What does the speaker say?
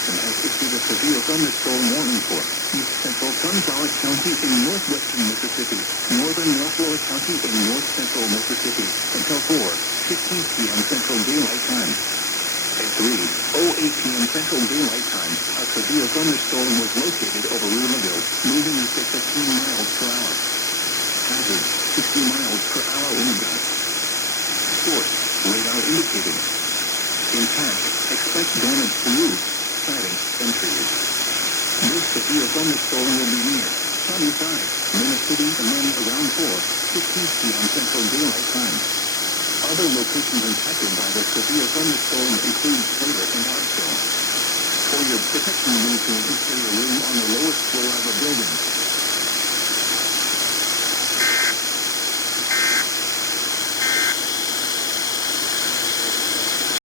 Protection has issued a severe thunderstorm warning for East Central Gonzales County in northwestern Mississippi, northern Lafayette County in north central Mississippi, until 4:15 p.m. Central Daylight Time. At 3:08 p.m. Central Daylight Time, a severe thunderstorm was located over Louisville, moving at 15 miles per hour. Hazard, 60 miles per hour wind gust. Source, radar indicated. Impact, expect damage to roofs, siding, and trees. This severe thunderstorm will be near Sunnyside, Minnesota, and then around 4:15 p.m. Central Daylight Time. Other locations impacted by the severe thunderstorm include Slater and Armstrong. For your protection, you need to